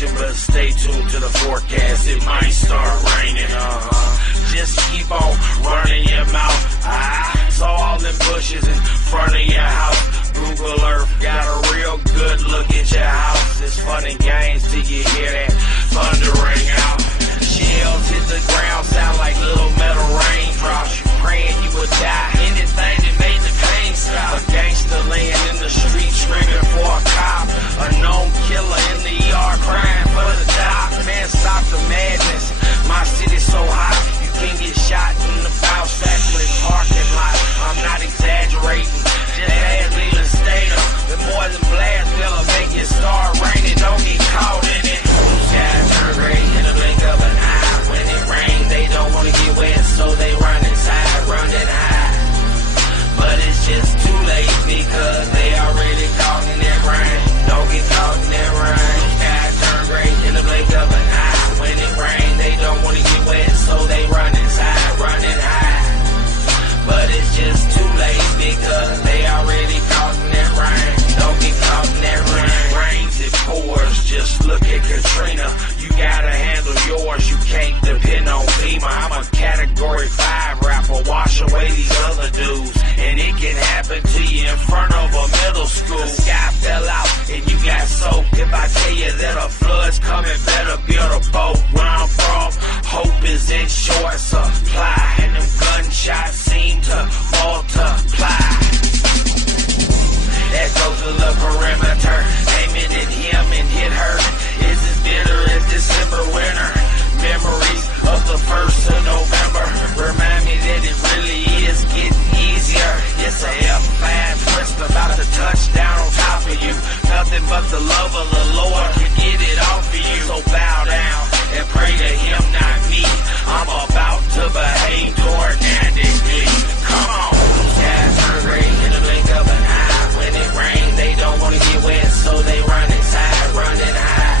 precipitation, but stay tuned to the forecast. It might start raining. Just keep on running your mouth. I saw all them bushes in front of your house. Google Earth got a real good look at your house. It's fun and games till you hear that thunder ring out. Shells hit the ground, sound like little metal raindrops. You praying you would die. Anything that made the pain stop. A gangster laying in the street screaming for a cop. A known killer in the yard crying for the doc. Man, stop the madness. My city's so hot, you can get shot in the Bounce Factory parking lot. I'm not exaggerating. Just ask Leland Stater. The more than blast will make it start raining. Don't get caught in it. Skies turn gray in the blink of an eye. When it rains, they don't want to get wet, so they run inside, running high. But it's just too late because they already caught in that rain. Don't get caught in that rain. Skies turn gray in the blink of an eye. When it rains, they don't want to get wet, so they run inside, running high. But it's just too late because they already caught in that rain. Don't get caught in that rain. Rains, it pours, just look at Katrina. You gotta handle yours, you can't depend on FEMA. I'm a category 5 rapper, wash away these other dudes. And it can happen to you in front of a middle school. The sky fell out and you got soaked. If I tell you that a flood's coming, better build a boat. Where I'm from, hope is in short supply. And them gunshots seem to multiply. That goes to the perimeter, aiming at him and hit her. It's as bitter as December winter. Memories of the 1st of November remind me that it really is getting easier. It's a F5 twist about to touch down on top of you. Nothing but the love of the Lord can get it off of you. So bow down and pray to him, not me. I'm about to behave tornadoically. Come on. Skies turn gray in the blink of an eye. When it rains, they don't want to get wet, so they run inside, running high.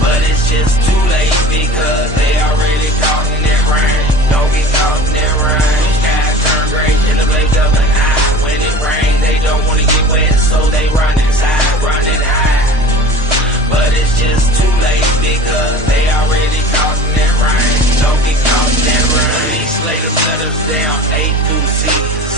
But it's just too late because they already caught in that rain. Don't get caught in that rain. Skies turn gray in the blink of an eye. When it rains, they don't want to get wet, so they run inside, running high. But it's just too late because they already caught in that rain. Don't get caught in that rain. Please lay them letters down, A through Z.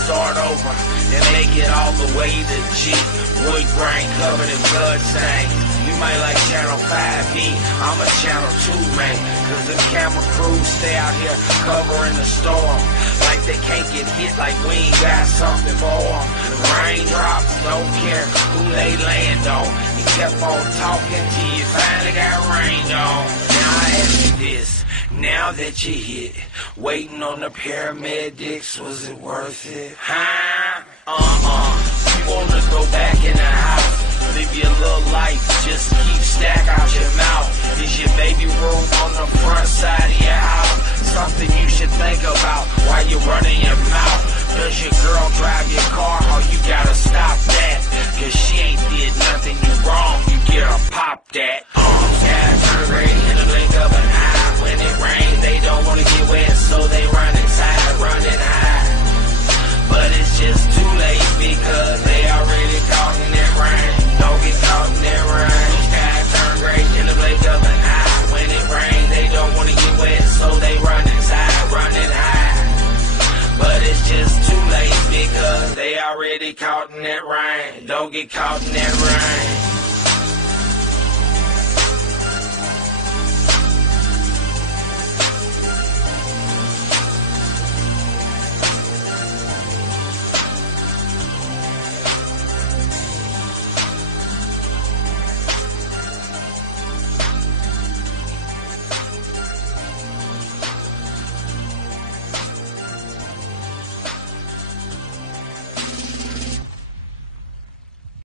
Start over and make it all the way to G. Wood grain covered in blood stains. You might like Channel 5B, I'm a Channel 2 man. Cause the camera crews stay out here covering the storm. Like they can't get hit, like we ain't got something for them. The raindrops don't care who they land on. You kept on talking till you finally got rained on. Now I ask you this, now that you hit, waiting on the paramedics, was it worth it? Huh? You wanna go back in the house, live your little life, just keep stack out your mouth. Is your baby room on the front side of your house? Something you should think about while you're running your mouth. Does your girl drive your car? Oh, you gotta stop that, cause she ain't did nothing you wrong, you get her pop that. Skies turn gray in the blink of an eye. When it rains, they don't wanna get wet, so they run inside, running high. But it's just too late because they already caught in that rain. Don't get caught in that rain. Skies turn gray in the blink of an eye. When it rains, they don't wanna get wet, so they run inside, running high. But it's just too late because they already caught in that rain. Don't get caught in that rain.